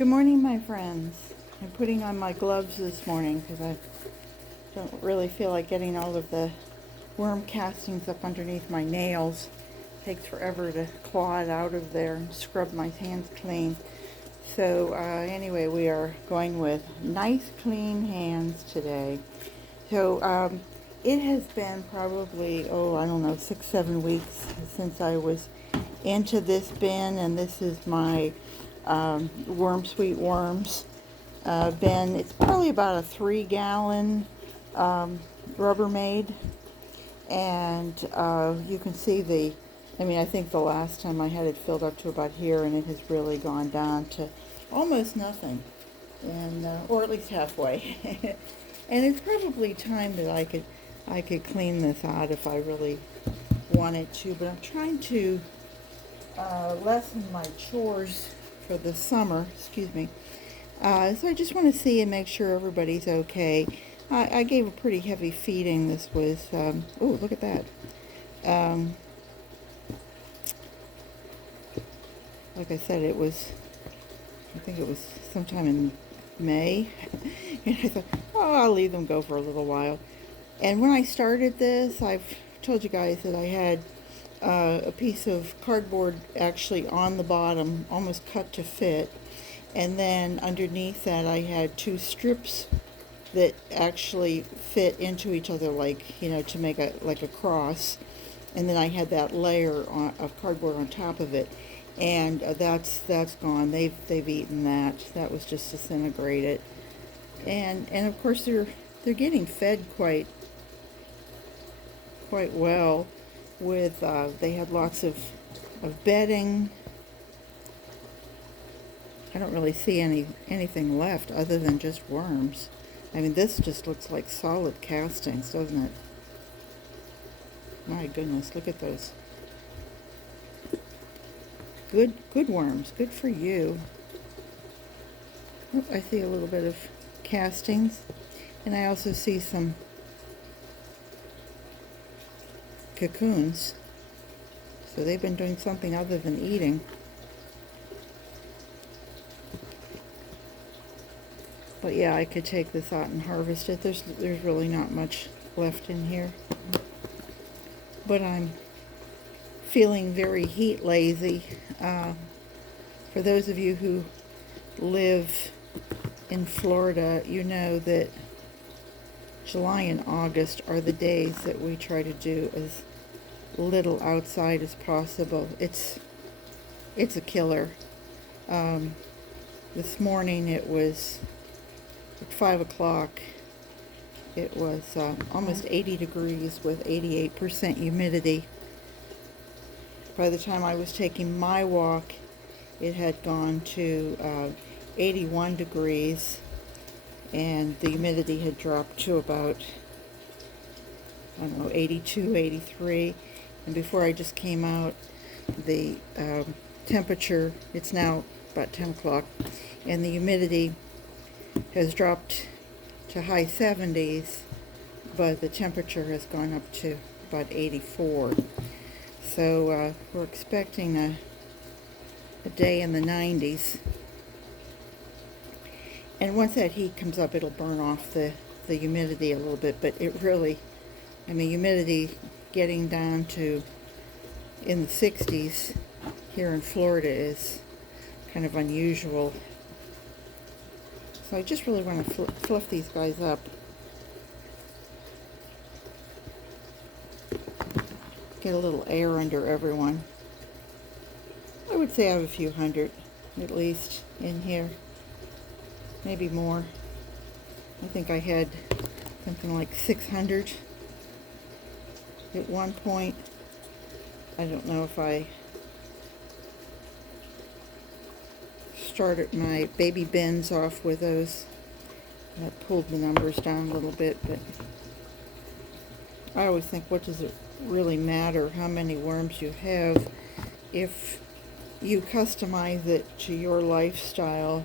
Good morning, my friends. I'm putting on my gloves this morning because I don't really feel like getting all of the worm castings up underneath my nails. It takes forever to claw it out of there and scrub my hands clean. So anyway, we are going with nice clean hands today. So it has been probably, I don't know, 6-7 weeks since I was into this bin, and this is my Worm Sweet Worms bin. It's probably about a 3-gallon Rubbermaid, and you can see I think the last time I had it filled up to about here, and it has really gone down to almost nothing, and or at least halfway. And it's probably time that I could clean this out if I really wanted to, but I'm trying to lessen my chores for the summer, excuse me. So I just want to see and make sure everybody's okay. I gave a pretty heavy feeding. This was, oh, look at that. Like I said, I think it was sometime in May. And I thought, I'll leave them go for a little while. And when I started this, I've told you guys that I had a piece of cardboard actually on the bottom, almost cut to fit. And then underneath that, I had 2 strips that actually fit into each other, like, to make a cross. And then I had that layer of cardboard on top of it. And that's gone. They've eaten that. That was just disintegrated. And of course they're getting fed quite well. With they had lots of bedding. I don't really see anything left other than just worms. I mean, this just looks like solid castings, doesn't it? My goodness, look at those. Good worms. Good for you. Oh, I see a little bit of castings, and I also see some cocoons. So they've been doing something other than eating. But yeah, I could take this out and harvest it. There's really not much left in here. But I'm feeling very heat lazy. For those of you who live in Florida, you know that July and August are the days that we try to do as little outside as possible. It's a killer. This morning it was at 5 o'clock. It was almost 80 degrees with 88% humidity. By the time I was taking my walk, it had gone to 81 degrees, and the humidity had dropped to about, 82, 83. And before I just came out, the temperature, it's now about 10 o'clock, and the humidity has dropped to high 70s, but the temperature has gone up to about 84. So we're expecting a day in the 90s. And once that heat comes up, it'll burn off the humidity a little bit, but it really, humidity getting down to in the 60s here in Florida is kind of unusual. So I just really want to fluff these guys up. Get a little air under everyone. I would say I have a few hundred at least in here. Maybe more. I think I had something like 600 at one point. I don't know if I started my baby bins off with those. I pulled the numbers down a little bit, but I always think, what does it really matter how many worms you have if you customize it to your lifestyle?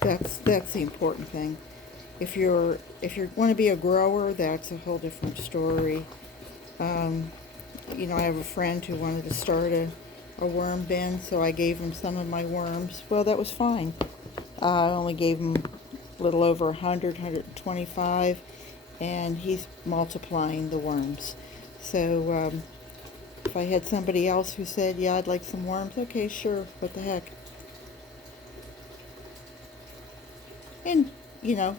That's the important thing. If you want to be a grower, that's a whole different story. I have a friend who wanted to start a worm bin, so I gave him some of my worms. Well, that was fine. I only gave him a little over 100, 125, and he's multiplying the worms. So if I had somebody else who said, yeah, I'd like some worms, okay, sure, what the heck. And, you know,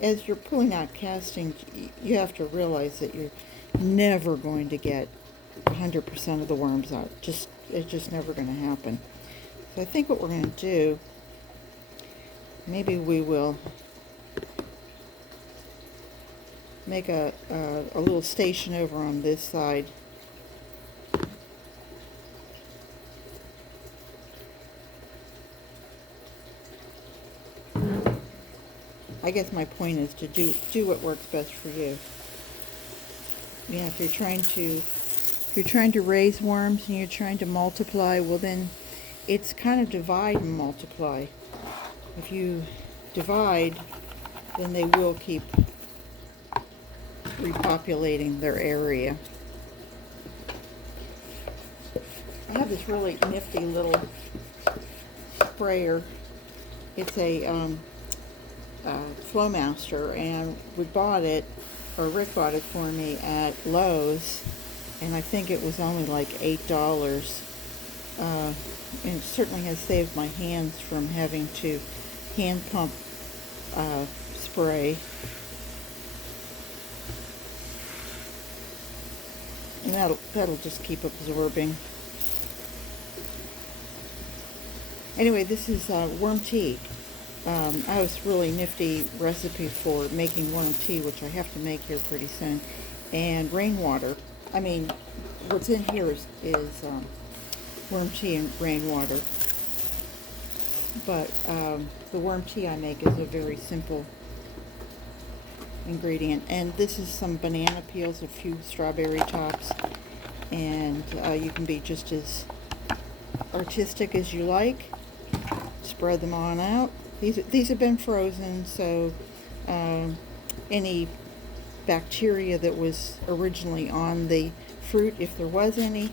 as you're pulling out castings, you have to realize that you're never going to get 100% of the worms out. It's just never going to happen. So I think what we're going to do, maybe we will make a little station over on this side. I guess my point is to do what works best for you. You know, if you're trying to raise worms and you're trying to multiply, well then it's kind of divide and multiply. If you divide, then they will keep repopulating their area. I have this really nifty little sprayer. It's a Flowmaster, and we bought it, or Rick bought it for me at Lowe's, and I think it was only like $8. And it certainly has saved my hands from having to hand pump spray. And that'll just keep absorbing. Anyway, this is worm tea. I was really nifty recipe for making worm tea, which I have to make here pretty soon, and rainwater. I mean, what's in here is worm tea and rainwater. But the worm tea I make is a very simple ingredient. And this is some banana peels, a few strawberry tops, and you can be just as artistic as you like. Spread them on out. These have been frozen, so any bacteria that was originally on the fruit, if there was any,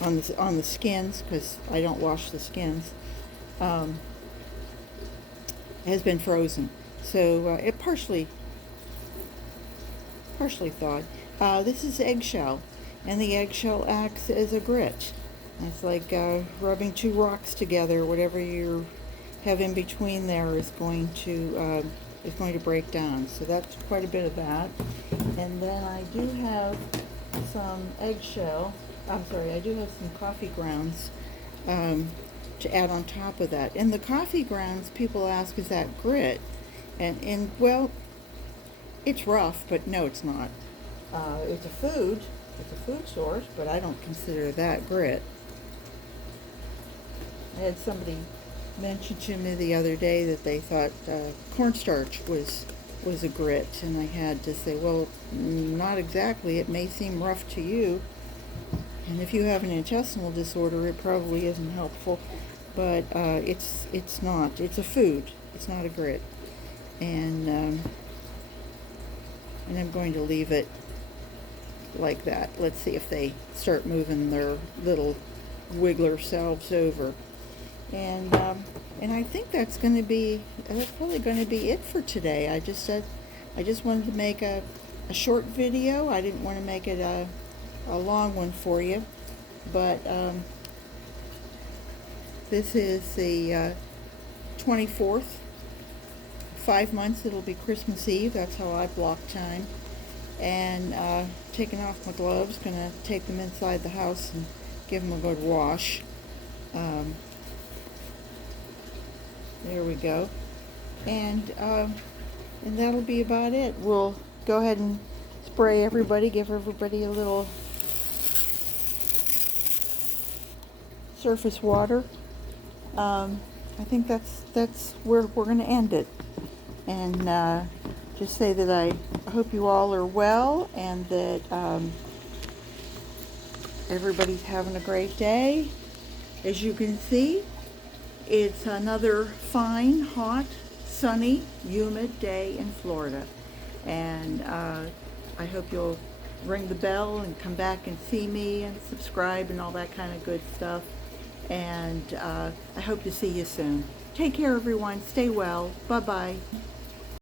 on the skins, because I don't wash the skins, has been frozen. So it partially thawed. This is eggshell, and the eggshell acts as a grit. It's like rubbing two rocks together. Whatever you have in between there is going to break down. So that's quite a bit of that. And then I do have some eggshell. I do have some coffee grounds to add on top of that. And the coffee grounds, people ask, is that grit? And well, it's rough, but no, it's not. It's a food source, but I don't consider that grit. I had somebody mention to me the other day that they thought cornstarch was a grit, and I had to say, well, not exactly. It may seem rough to you, and if you have an intestinal disorder, it probably isn't helpful, but it's not. It's a food. It's not a grit, and I'm going to leave it like that. Let's see if they start moving their little wiggler selves over. And I think that's probably going to be it for today. I just wanted to make a short video. I didn't want to make it a long one for you, but this is the 24th. 5 months, it'll be Christmas Eve. That's how I block time. And taking off my gloves, gonna take them inside the house and give them a good wash. There we go. And that'll be about it. We'll go ahead and spray everybody, give everybody a little surface water. I think that's where we're going to end it. And just say that I hope you all are well, and that everybody's having a great day. As you can see, it's another fine, hot, sunny, humid day in Florida. And I hope you'll ring the bell and come back and see me and subscribe and all that kind of good stuff. And I hope to see you soon. Take care, everyone. Stay well. Bye-bye.